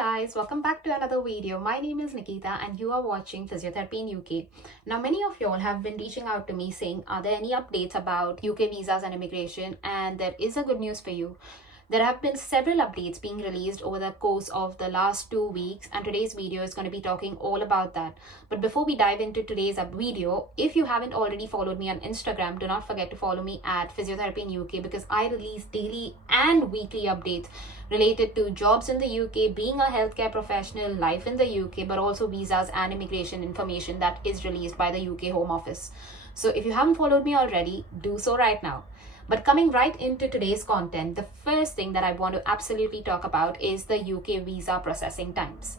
guys, welcome back to another video. My name is Nikita and you are watching Physiotherapy in UK. Now many of y'all have been reaching out to me saying, are there any updates about UK visas and immigration? And there is a good news for you. There have been several updates being released over the course of the last 2 weeks, and today's video is going to be talking all about that. But before we dive into today's video, if you haven't already followed me on Instagram, do not forget to follow me at Physiotherapy in UK because I release daily and weekly updates related to jobs in the UK, being a healthcare professional, life in the UK, but also visas and immigration information that is released by the UK Home Office. So if you haven't followed me already, do so right now. But coming right into today's content, the first thing that I want to absolutely talk about is the UK visa processing times.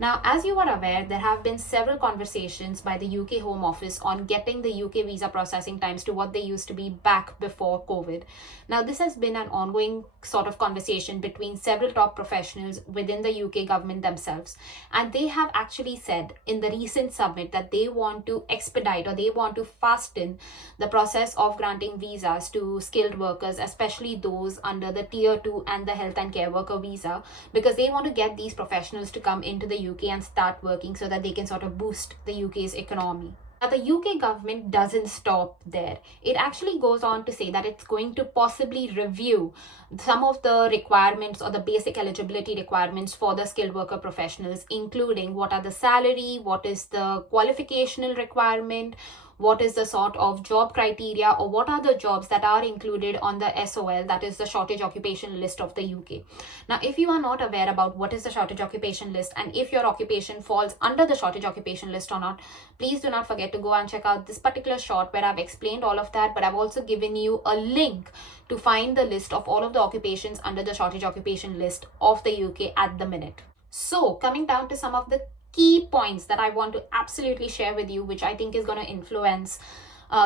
Now, as you are aware, there have been several conversations by the UK Home Office on getting the UK visa processing times to what they used to be back before COVID. Now, this has been an ongoing sort of conversation between several top professionals within the UK government themselves. And they have actually said in the recent summit that they want to expedite or they want to fasten the process of granting visas to skilled workers, especially those under the Tier 2 and the health and care worker visa, because they want to get these professionals to come into the UK and start working so that they can sort of boost the UK's economy. Now, the UK government doesn't stop there. It actually goes on to say that it's going to possibly review some of the requirements or the basic eligibility requirements for the skilled worker professionals, including what are the salary, what is the qualificational requirement, what is the sort of job criteria, or what are the jobs that are included on the SOL, that is the shortage occupation list of the UK. Now, if you are not aware about what is the shortage occupation list and if your occupation falls under the shortage occupation list or not, please do not forget to go and check out this particular short where I've explained all of that, but I've also given you a link to find the list of all of the occupations under the shortage occupation list of the UK at the minute. So, coming down to some of the key points that I want to absolutely share with you, which I think is going to influence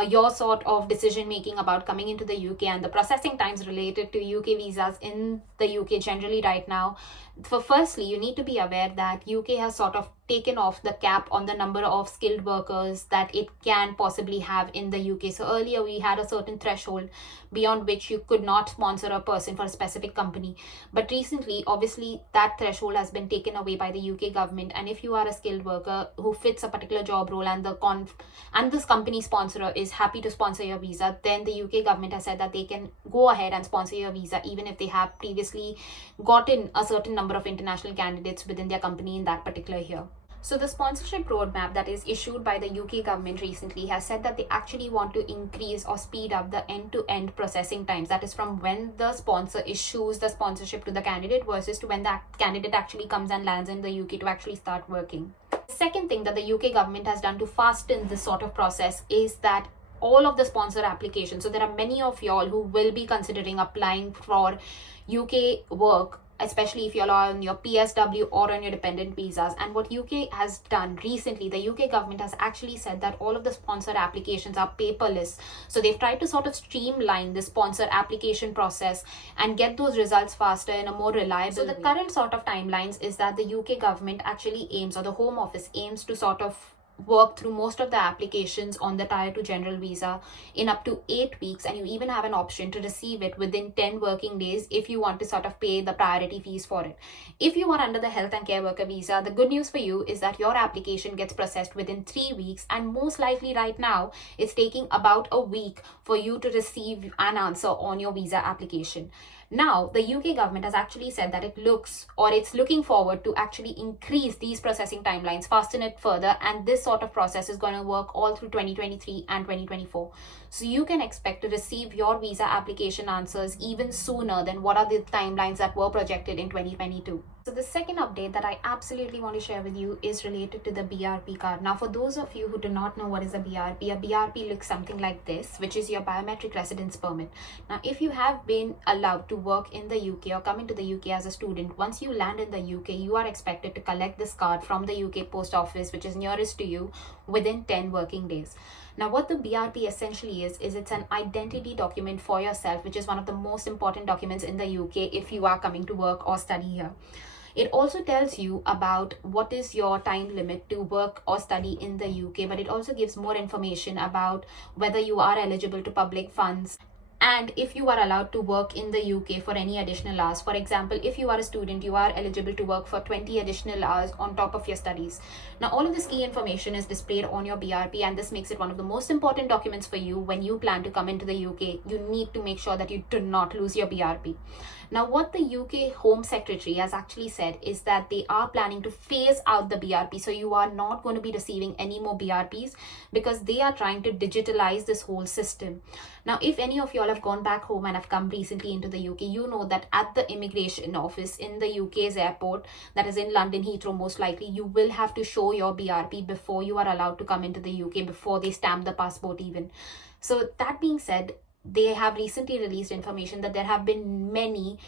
your sort of decision making about coming into the UK and the processing times related to UK visas in the UK generally right now. Firstly, you need to be aware that UK has sort of taken off the cap on the number of skilled workers that it can possibly have in the UK. So earlier we had a certain threshold beyond which you could not sponsor a person for a specific company. But recently, obviously, that threshold has been taken away by the UK government. And if you are a skilled worker who fits a particular job role and this company sponsor is happy to sponsor your visa, then the UK government has said that they can go ahead and sponsor your visa even if they have previously gotten a certain number of international candidates within their company in that particular year. So the sponsorship roadmap that is issued by the UK government recently has said that they actually want to increase or speed up the end-to-end processing times. That is from when the sponsor issues the sponsorship to the candidate versus to when the candidate actually comes and lands in the UK to actually start working. The second thing that the UK government has done to fasten this sort of process is that all of the sponsor applications, so there are many of y'all who will be considering applying for UK work, especially if you're on your PSW or on your dependent visas. And what UK has done recently, the UK government has actually said that all of the sponsor applications are paperless. So they've tried to sort of streamline the sponsor application process and get those results faster in a more reliable way. So the current sort of timelines is that the UK government actually aims, or the Home Office aims to sort of work through most of the applications on the Tier 2 general visa in up to 8 weeks, and you even have an option to receive it within 10 working days if you want to sort of pay the priority fees for it. If you are under the health and care worker visa, the good news for you is that your application gets processed within 3 weeks, and most likely right now it's taking about a week for you to receive an answer on your visa application. Now, the UK government has actually said that it's looking forward to actually increase these processing timelines, fasten it further, and this sort of process is going to work all through 2023 and 2024. So you can expect to receive your visa application answers even sooner than what are the timelines that were projected in 2022. So the second update that I absolutely want to share with you is related to the BRP card. Now, for those of you who do not know what is a BRP looks something like this, which is your biometric residence permit. Now, if you have been allowed to work in the UK or come into the UK as a student, once you land in the UK, you are expected to collect this card from the UK post office, which is nearest to you, within 10 working days. Now, what the BRP essentially is it's an identity document for yourself, which is one of the most important documents in the UK if you are coming to work or study here. It also tells you about what is your time limit to work or study in the UK, but it also gives more information about whether you are eligible to public funds and if you are allowed to work in the UK for any additional hours. For example, if you are a student, you are eligible to work for 20 additional hours on top of your studies. Now, all of this key information is displayed on your BRP, and this makes it one of the most important documents for you when you plan to come into the UK. You need to make sure that you do not lose your BRP. Now, what the UK Home Secretary has actually said is that they are planning to phase out the BRP. So you are not going to be receiving any more BRPs because they are trying to digitalize this whole system. Now, if any of y'all have gone back home and have come recently into the UK, you know that at the immigration office in the UK's airport, that is in London Heathrow most likely, you will have to show your BRP before you are allowed to come into the UK, before they stamp the passport even. So that being said, they have recently released information that there have been many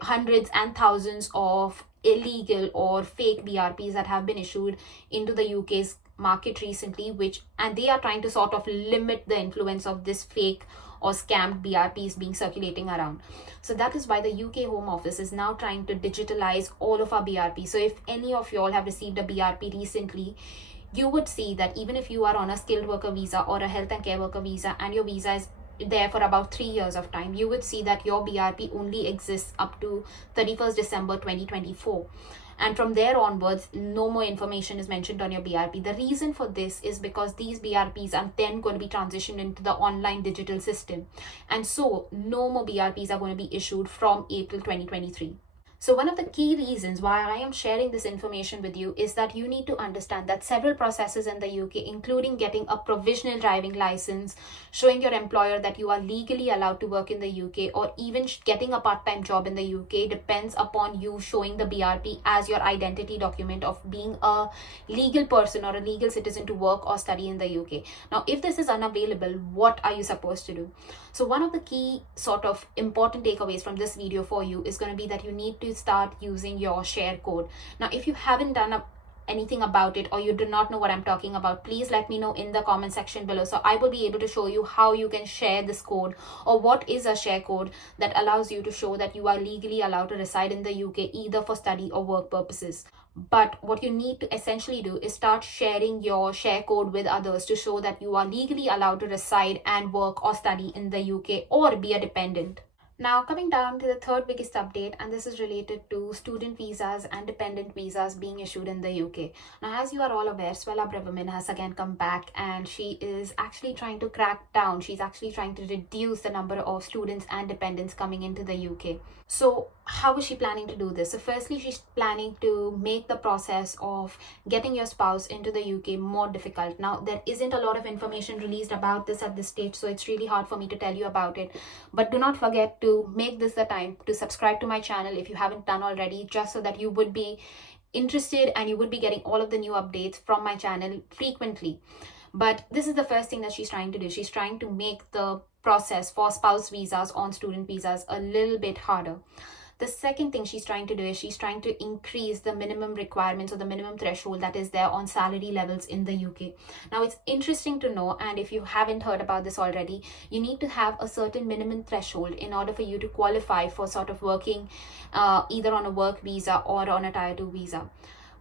hundreds and thousands of illegal or fake BRPs that have been issued into the UK's market recently, and they are trying to sort of limit the influence of this fake or scammed BRPs being circulating around. So that is why the UK Home Office is now trying to digitalize all of our BRP. So if any of you all have received a BRP recently, you would see that even if you are on a skilled worker visa or a health and care worker visa, and your visa is there for about 3 years of time, you would see that your BRP only exists up to 31st December 2024. And from there onwards, no more information is mentioned on your BRP. The reason for this is because these BRPs are then going to be transitioned into the online digital system. And so no more BRPs are going to be issued from April 2023. So one of the key reasons why I am sharing this information with you is that you need to understand that several processes in the UK, including getting a provisional driving license, showing your employer that you are legally allowed to work in the UK, or even getting a part-time job in the UK, depends upon you showing the BRP as your identity document of being a legal person or a legal citizen to work or study in the UK. Now, if this is unavailable, what are you supposed to do? So one of the key sort of important takeaways from this video for you is going to be that you need to start using your share code. Now, if you haven't done anything about it, or you do not know what I'm talking about, please let me know in the comment section below, so I will be able to show you how you can share this code, or what is a share code that allows you to show that you are legally allowed to reside in the UK either for study or work purposes. But what you need to essentially do is start sharing your share code with others to show that you are legally allowed to reside and work or study in the UK or be a dependent. Now, coming down to the third biggest update, and this is related to student visas and dependent visas being issued in the UK. Now, as you are all aware, Swella Braverman has again come back, and she is actually trying to crack down. She's actually trying to reduce the number of students and dependents coming into the UK. So how is she planning to do this? So firstly, she's planning to make the process of getting your spouse into the UK more difficult. Now, there isn't a lot of information released about this at this stage, so it's really hard for me to tell you about it. But do not forget to make this the time to subscribe to my channel if you haven't done already, just so that you would be interested and you would be getting all of the new updates from my channel frequently. But this is the first thing that she's trying to do. She's trying to make the process for spouse visas on student visas a little bit harder. The second thing she's trying to do is she's trying to increase the minimum requirements or the minimum threshold that is there on salary levels in the UK. Now, it's interesting to know, and if you haven't heard about this already, you need to have a certain minimum threshold in order for you to qualify for sort of working either on a work visa or on a Tier 2 visa.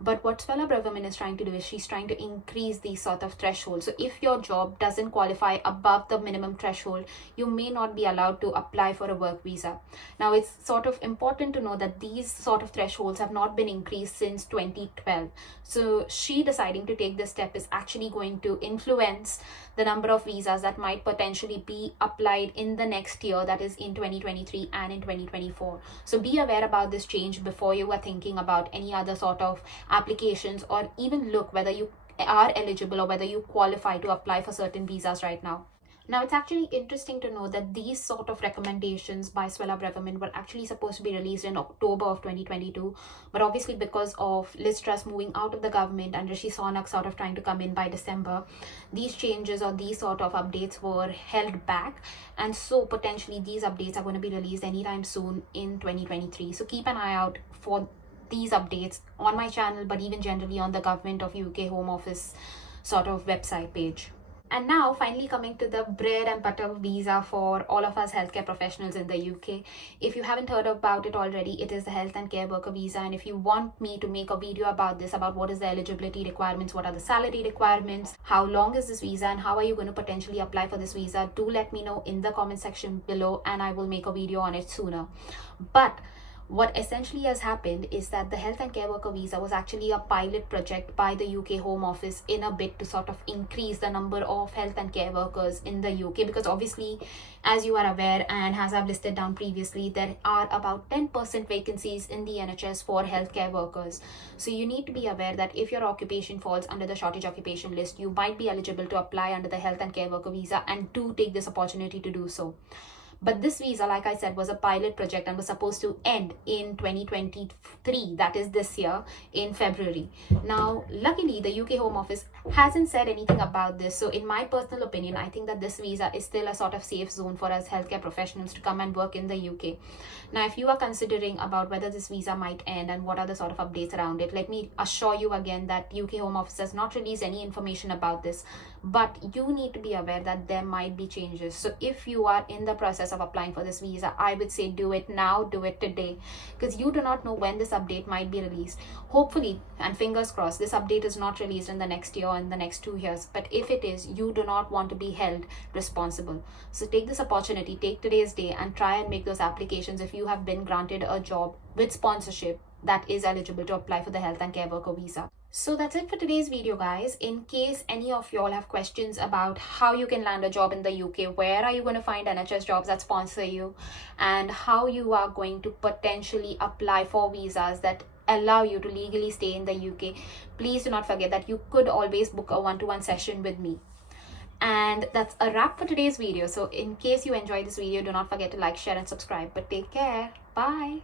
But what Swella Braverman is trying to do is she's trying to increase these sort of thresholds. So if your job doesn't qualify above the minimum threshold, you may not be allowed to apply for a work visa. Now, it's sort of important to know that these sort of thresholds have not been increased since 2012. So she deciding to take this step is actually going to influence the number of visas that might potentially be applied in the next year, that is in 2023 and in 2024. So be aware about this change before you are thinking about any other sort of applications, or even look whether you are eligible or whether you qualify to apply for certain visas right now. Now, it's actually interesting to know that these sort of recommendations by Swella Braverman were actually supposed to be released in October of 2022. But obviously, because of Liz Truss moving out of the government and Rishi Sunak sort of trying to come in by December, these changes or these sort of updates were held back. And so potentially these updates are going to be released anytime soon in 2023. So keep an eye out for these updates on my channel, but even generally on the Government of UK Home Office sort of website page. And now, finally, coming to the bread and butter visa for all of us healthcare professionals in the UK. If you haven't heard about it already, it is the health and care worker visa. And if you want me to make a video about this, about what is the eligibility requirements, what are the salary requirements, how long is this visa, and how are you going to potentially apply for this visa, do let me know in the comment section below, and I will make a video on it sooner. But what essentially has happened is that the health and care worker visa was actually a pilot project by the UK Home Office in a bid to sort of increase the number of health and care workers in the UK, because obviously, as you are aware and as I've listed down previously, there are about 10% vacancies in the NHS for healthcare workers. So you need to be aware that if your occupation falls under the shortage occupation list, you might be eligible to apply under the health and care worker visa, and do take this opportunity to do so. But this visa, like I said, was a pilot project and was supposed to end in 2023, that is this year, in February. Now, luckily, the UK Home Office hasn't said anything about this. So in my personal opinion, I think that this visa is still a sort of safe zone for us healthcare professionals to come and work in the UK. Now, if you are considering about whether this visa might end and what are the sort of updates around it, let me assure you again that UK Home Office has not released any information about this. But you need to be aware that there might be changes. So if you are in the process of applying for this visa, I would say do it now, do it today, because you do not know when this update might be released. Hopefully, and fingers crossed, this update is not released in the next year or in the next 2 years. But if it is, you do not want to be held responsible. So take this opportunity, take today's day, and try and make those applications if you have been granted a job with sponsorship that is eligible to apply for the health and care worker visa. So that's it for today's video, guys. In case any of y'all have questions about how you can land a job in the UK, where are you going to find NHS jobs that sponsor you, and how you are going to potentially apply for visas that allow you to legally stay in the UK, please do not forget that you could always book a one-to-one session with me. And that's a wrap for today's video. So in case you enjoyed this video, do not forget to like, share, and subscribe. But take care. Bye.